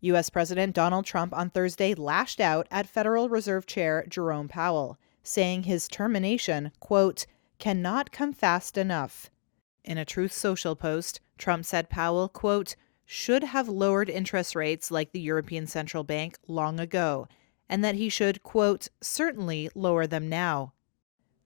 U.S. President Donald Trump on Thursday lashed out at Federal Reserve Chair Jerome Powell, saying his termination, quote, cannot come fast enough. In a Truth Social post, Trump said Powell, quote, should have lowered interest rates like the European Central Bank long ago, and that he should, quote, certainly lower them now.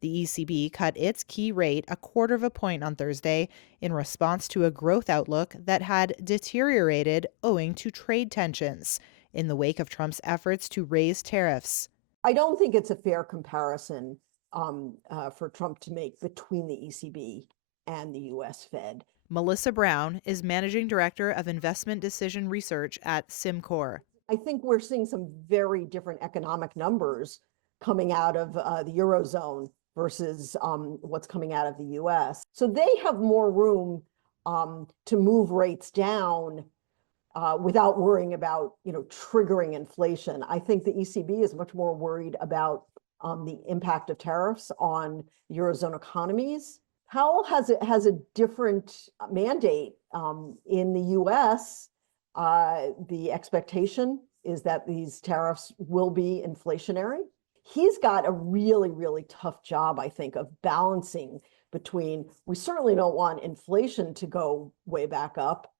The ECB cut its key rate a quarter of a point on Thursday in response to a growth outlook that had deteriorated owing to trade tensions in the wake of Trump's efforts to raise tariffs. I don't think it's a fair comparison for Trump to make between the ECB and the U.S. Fed. Melissa Brown is Managing Director of Investment Decision Research at SimCore. I think we're seeing some very different economic numbers coming out of the Eurozone versus what's coming out of the U.S. So they have more room to move rates down without worrying about, triggering inflation. I think the ECB is much more worried about the impact of tariffs on Eurozone economies. Powell has a different mandate. In the U.S., the expectation is that these tariffs will be inflationary. He's got a really, really tough job, I think, of balancing between, we certainly don't want inflation to go way back up,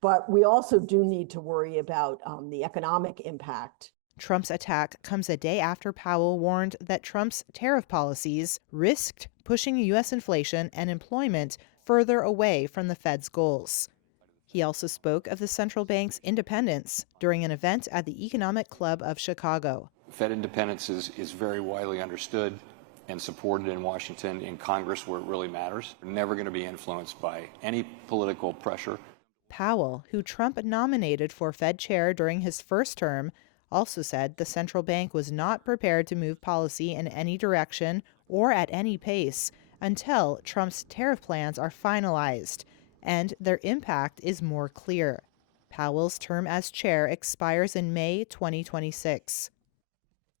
but we also do need to worry about the economic impact. Trump's attack comes a day after Powell warned that Trump's tariff policies risked pushing U.S. inflation and employment further away from the Fed's goals. He also spoke of the central bank's independence during an event at the Economic Club of Chicago. Fed independence is very widely understood and supported in Washington, in Congress, where it really matters. We're never going to be influenced by any political pressure. Powell, who Trump nominated for Fed chair during his first term, also said the central bank was not prepared to move policy in any direction or at any pace until Trump's tariff plans are finalized and their impact is more clear. Powell's term as chair expires in May 2026.